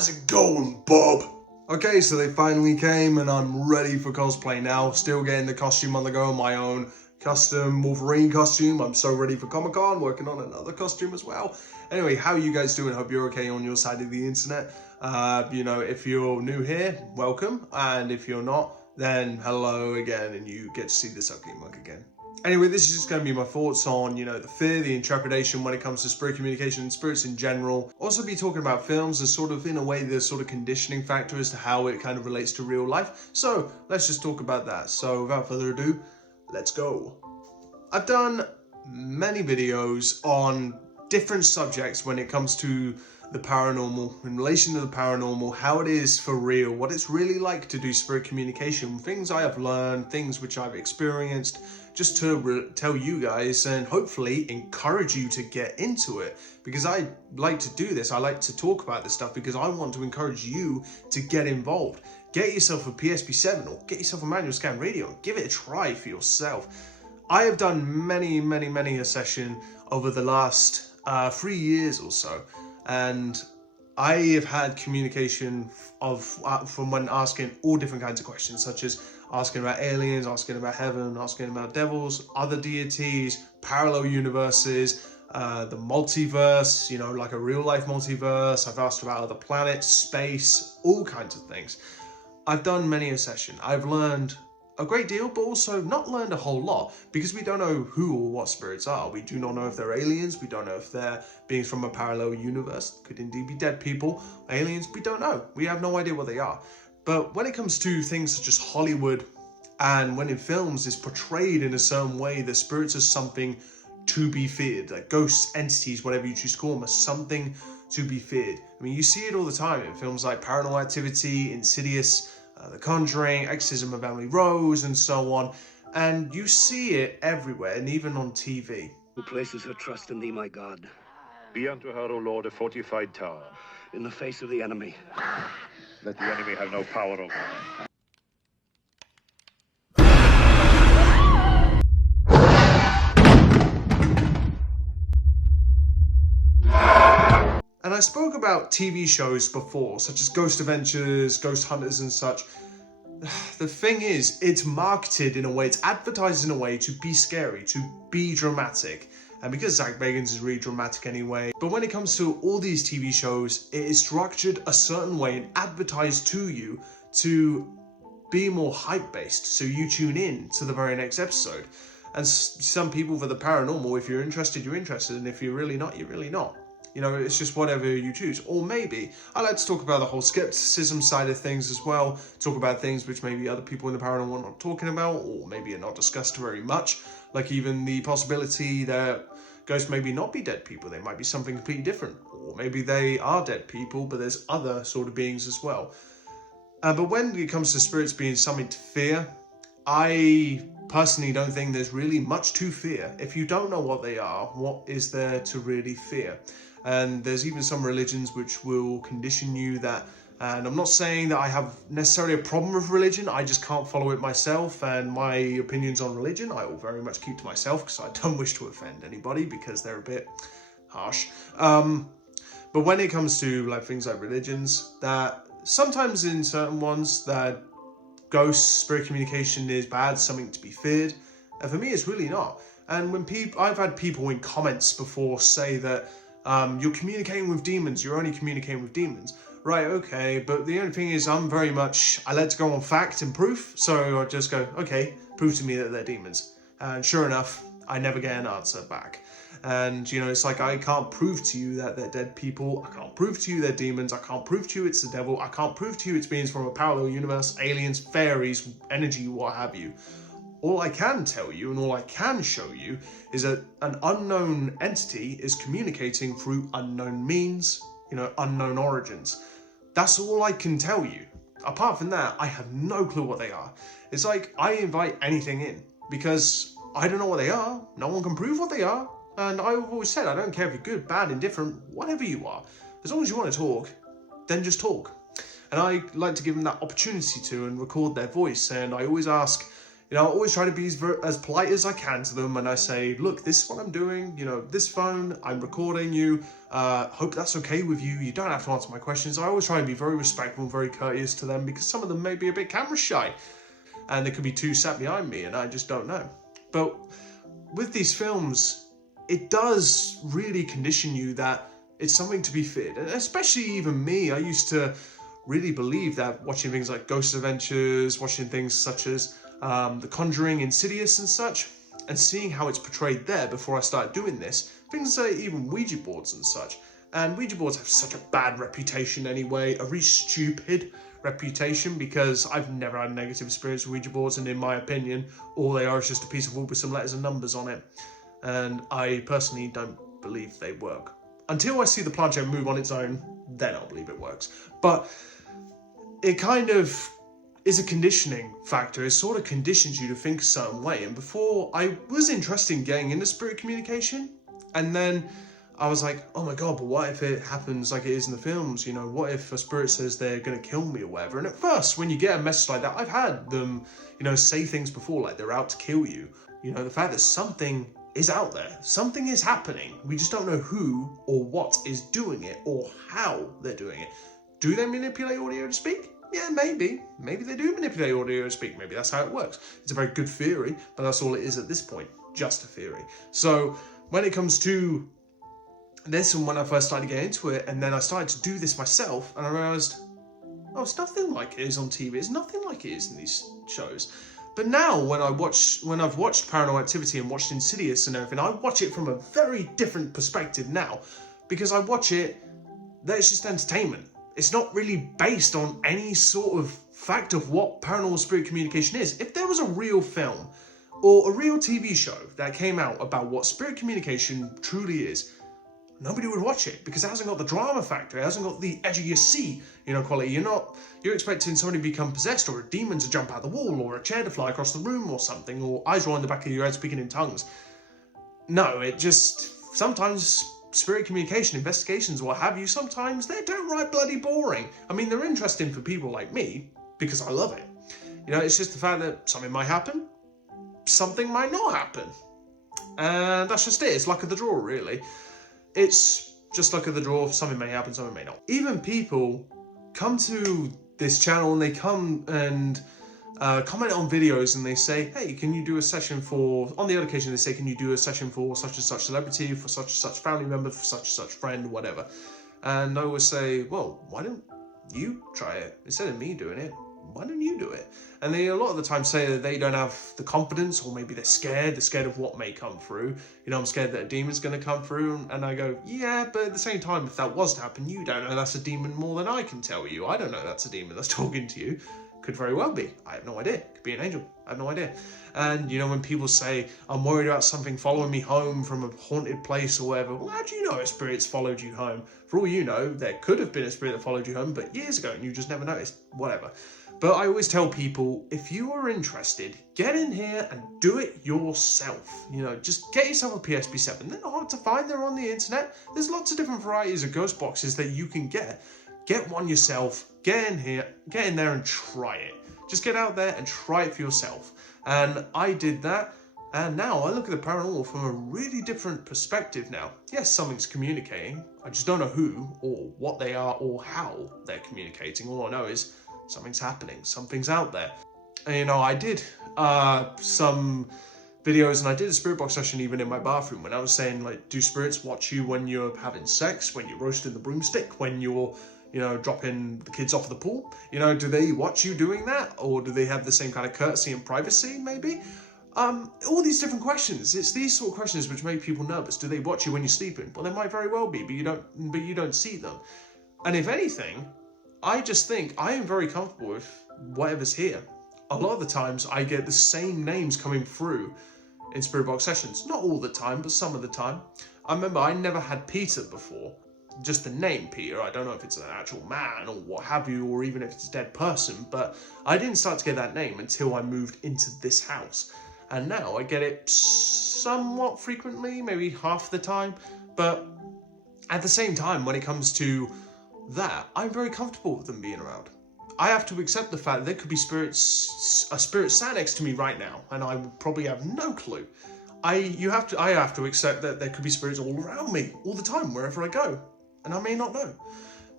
How's it going, Bob? Okay, so they finally came and I'm ready for cosplay now. Still getting the costume on the go, my own custom Wolverine costume. I'm so ready for Comic-Con, working on another costume as well. Anyway, how are you guys doing? Hope you're okay on your side of the internet. If you're new here, welcome. And if you're not, then hello again and you get to see this ugly mug again. Anyway, this is just going to be my thoughts on, the fear, the intrepidation when it comes to spirit communication and spirits in general. Also be talking about films as sort of, in a way, the sort of conditioning factor as to how it kind of relates to real life. So let's just talk about that. So without further ado, let's go. I've done many videos on different subjects when it comes to the paranormal, in relation to the paranormal, how it is for real, what it's really like to do spirit communication, things I have learned, things which I've experienced, just to tell you guys and hopefully encourage you to get into it, because I like to do this. I like to talk about this stuff because I want to encourage you to get involved. Get yourself a PSP-7 or get yourself a manual scan radio and give it a try for yourself. I have done many a session over the last 3 years or so, and I have had communication from when asking all different kinds of questions, such as asking about aliens, asking about heaven, asking about devils, other deities, parallel universes, the multiverse, like a real life multiverse. I've asked about other planets, space, all kinds of things. I've done many a session. I've learned a great deal, but also not learned a whole lot, because we don't know who or what spirits are. We do not know if they're aliens. We don't know if they're beings from a parallel universe. Could indeed be dead people, aliens. We don't know. We have no idea what they are. But when it comes to things such as Hollywood, and when in films it's portrayed in a certain way that spirits are something to be feared, like ghosts, entities, whatever you choose to call them, are something to be feared. I mean, you see it all the time in films like Paranormal Activity, Insidious, The Conjuring, Exorcism of Emily Rose, and so on. And you see it everywhere, and even on TV. Who places her trust in thee, my God? Be unto her, O Lord, a fortified tower. In the face of the enemy. Let the enemy have no power over her. And I spoke about TV shows before, such as Ghost Adventures, Ghost Hunters and such. The thing is, it's marketed in a way, it's advertised in a way to be scary, to be dramatic. And because Zach Bagans is really dramatic anyway. But when it comes to all these TV shows, it is structured a certain way and advertised to you to be more hype-based, so you tune in to the very next episode. And some people, for the paranormal, if you're interested, you're interested, and if you're really not, you're really not. It's just whatever you choose. Or maybe, I like to talk about the whole skepticism side of things as well, talk about things which maybe other people in the paranormal are not talking about, or maybe are not discussed very much, like even the possibility that ghosts maybe not be dead people, they might be something completely different, or maybe they are dead people, but there's other sort of beings as well. But when it comes to spirits being something to fear, I personally don't think there's really much to fear. If you don't know what they are, what is there to really fear? And there's even some religions which will condition you that, and I'm not saying that I have necessarily a problem with religion, I just can't follow it myself, and my opinions on religion I will very much keep to myself, because I don't wish to offend anybody, because they're a bit harsh. But when it comes to things like religions, that sometimes in certain ones that ghosts, spirit communication is bad, something to be feared, and for me it's really not. And when I've had people in comments before say that you're communicating with demons, you're only communicating with demons. Right, okay, but the only thing is I like to go on fact and proof, so I just go, okay, prove to me that they're demons. And sure enough, I never get an answer back. And, it's like, I can't prove to you that they're dead people, I can't prove to you they're demons, I can't prove to you it's the devil, I can't prove to you it's beings from a parallel universe, aliens, fairies, energy, what have you. All I can tell you and all I can show you is that an unknown entity is communicating through unknown means, unknown origins. That's all I can tell you. Apart from that, I have no clue what they are. It's like I invite anything in because I don't know what they are. No one can prove what they are. And I've always said, I don't care if you're good, bad, indifferent, whatever you are. As long as you want to talk, then just talk. And I like to give them that opportunity to and record their voice. And I always ask, You know, I always try to be as polite as I can to them, and I say, look, this is what I'm doing, you know, this phone, I'm recording you, hope that's okay with you, you don't have to answer my questions. I always try and be very respectful and very courteous to them, because some of them may be a bit camera shy, and they could be too sat behind me, and I just don't know. But with these films, it does really condition you that it's something to be feared, and especially even me, I used to really believe that watching things like Ghost Adventures, watching things such as The Conjuring, Insidious and such, and seeing how it's portrayed there before I started doing this, things like even Ouija boards and such. And Ouija boards have such a bad reputation anyway, a really stupid reputation, because I've never had a negative experience with Ouija boards, and in my opinion, all they are is just a piece of wood with some letters and numbers on it. And I personally don't believe they work. Until I see the planchette move on its own, then I'll believe it works. But it kind of is a conditioning factor. It sort of conditions you to think a certain way. And before, I was interested in getting into spirit communication, and then I was like, oh my god, but what if it happens like it is in the films? You know, what if a spirit says they're going to kill me or whatever? And at first, when you get a message like that, I've had them, you know, say things before, like they're out to kill you. You know, the fact that something is out there, something is happening. We just don't know who or what is doing it or how they're doing it. Do they manipulate audio to speak? Yeah, maybe. Maybe they do manipulate audio to speak. Maybe that's how it works. It's a very good theory, but that's all it is at this point. Just a theory. So when it comes to this, and when I first started to get into it, and then I started to do this myself, and I realized, oh, it's nothing like it is on TV. It's nothing like it is in these shows. But now when I've watched Paranormal Activity and watched Insidious and everything, I watch it from a very different perspective now, because I watch it that it's just entertainment. It's not really based on any sort of fact of what paranormal spirit communication is. If there was a real film or a real TV show that came out about what spirit communication truly is, nobody would watch it, because it hasn't got the drama factor, it hasn't got the edge of your seat, you know, quality. You're expecting somebody to become possessed, or a demon to jump out the wall, or a chair to fly across the room or something, or eyes roll in the back of your head speaking in tongues. No, it just, sometimes spirit communication, investigations, what have you, sometimes they're downright bloody boring. I mean, they're interesting for people like me, because I love it. You know, it's just the fact that something might happen, something might not happen. And that's just it, it's luck of the draw, really. It's just luck of the draw, something may happen, something may not. Even people come to this channel and they come and comment on videos and they say, hey, can you do a session for, on the other occasion they say, can you do a session for such and such celebrity, for such and such family member, for such and such friend, whatever. And I always say, well, why don't you try it? Instead of me doing it, why don't you do it? And they a lot of the time say that they don't have the confidence, or maybe they're scared of what may come through. You know, I'm scared that a demon's going to come through, and I go, yeah, but at the same time, if that was to happen, you don't know that's a demon more than I can tell you. I don't know that's a demon that's talking to you. Could very well be. I have no idea. Could be an angel. I have no idea. And, you know, when people say, I'm worried about something following me home from a haunted place or whatever, well, how do you know a spirit's followed you home? For all you know, there could have been a spirit that followed you home, but years ago, and you just never noticed. Whatever. But I always tell people, if you are interested, get in here and do it yourself. You know, just get yourself a PSP7. They're not hard to find. They're on the internet. There's lots of different varieties of ghost boxes that you can get. Get one yourself. Get in here, get in there and try it. Just get out there and try it for yourself. And I did that. And now I look at the paranormal from a really different perspective now. Yes, something's communicating. I just don't know who or what they are or how they're communicating. All I know is something's happening, something's out there. And, you know, I did some videos, and I did a spirit box session even in my bathroom, when I was saying, like, do spirits watch you when you're having sex, when you're roasting the broomstick, when you're, you know, dropping the kids off the pool? You know, do they watch you doing that? Or do they have the same kind of courtesy and privacy, maybe? All these different questions. It's these sort of questions which make people nervous. Do they watch you when you're sleeping? Well, they might very well be, but you don't see them. And if anything, I just think I am very comfortable with whatever's here. A lot of the times I get the same names coming through in spirit box sessions. Not all the time, but some of the time. I remember I never had Peter before. Just the name Peter. I don't know if it's an actual man or what have you, or even if it's a dead person, but I didn't start to get that name until I moved into this house. And now I get it somewhat frequently, maybe half the time. But at the same time, when it comes to that, I'm very comfortable with them being around. I have to accept the fact that there could be a spirit sat next to me right now, and I would probably have no clue. I have to accept that there could be spirits all around me, all the time, wherever I go, and I may not know.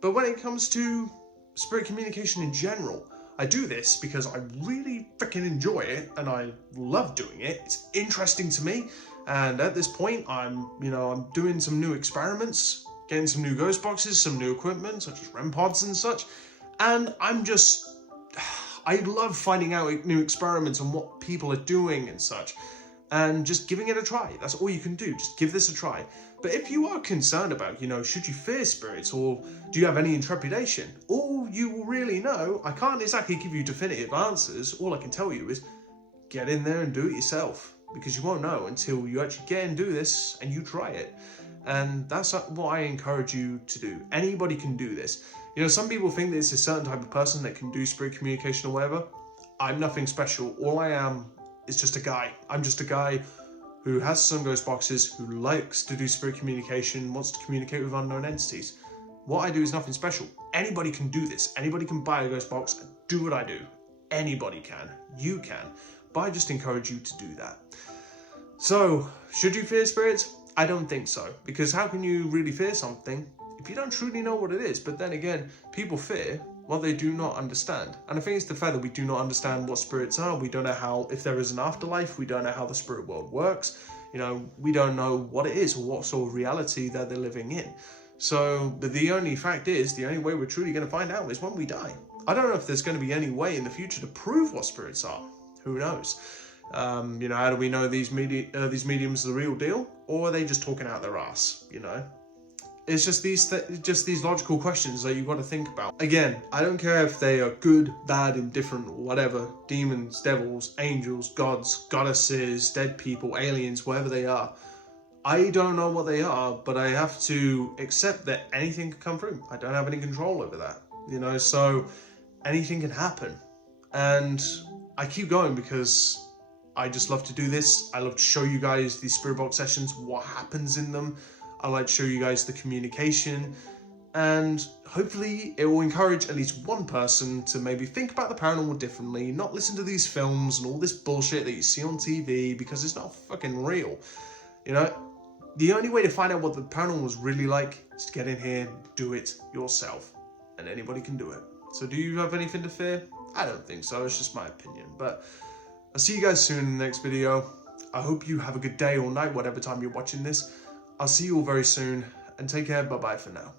But when it comes to spirit communication in general, I do this because I really freaking enjoy it, and I love doing it. It's interesting to me, and at this point, I'm doing some new experiments, getting some new ghost boxes, some new equipment, such as REM pods and such, and I love finding out new experiments on what people are doing and such, and just giving it a try. That's all you can do, just give this a try. But if you are concerned about, should you fear spirits, or do you have any trepidation, all you will really know, I can't exactly give you definitive answers. All I can tell you is get in there and do it yourself, because you won't know until you actually get and do this and you try it. And that's what I encourage you to do. Anybody can do this. Some people think that it's a certain type of person that can do spirit communication or whatever. I'm nothing special. All I am is just a guy. I'm just a guy who has some ghost boxes, who likes to do spirit communication, wants to communicate with unknown entities. What I do is nothing special. Anybody can do this. Anybody can buy a ghost box and do what I do. Anybody can. You can. But I just encourage you to do that. So, should you fear spirits? I don't think so. Because how can you really fear something if you don't truly know what it is? But then again, people fear what they do not understand. And I think it's the fact that we do not understand what spirits are. We don't know if there is an afterlife. We don't know how the spirit world works. We don't know what it is or what sort of reality that they're living in. So the only fact is, the only way we're truly going to find out is when we die. I don't know if there's going to be any way in the future to prove what spirits are. Who knows? How do we know these mediums are the real deal? Or are they just talking out their ass, It's just these logical questions that you've got to think about. Again, I don't care if they are good, bad, indifferent, whatever, demons, devils, angels, gods, goddesses, dead people, aliens, whatever they are. I don't know what they are, but I have to accept that anything can come through. I don't have any control over that, so anything can happen. And I keep going because I just love to do this. I love to show you guys these spirit box sessions, what happens in them. I like to show you guys the communication, and hopefully it will encourage at least one person to maybe think about the paranormal differently, not listen to these films and all this bullshit that you see on TV, because it's not fucking real. The only way to find out what the paranormal was really like is to get in here and do it yourself, and anybody can do it. So do you have anything to fear? I don't think so, it's just my opinion. But I'll see you guys soon in the next video. I hope you have a good day or night, whatever time you're watching this. I'll see you all very soon, and take care. Bye-bye for now.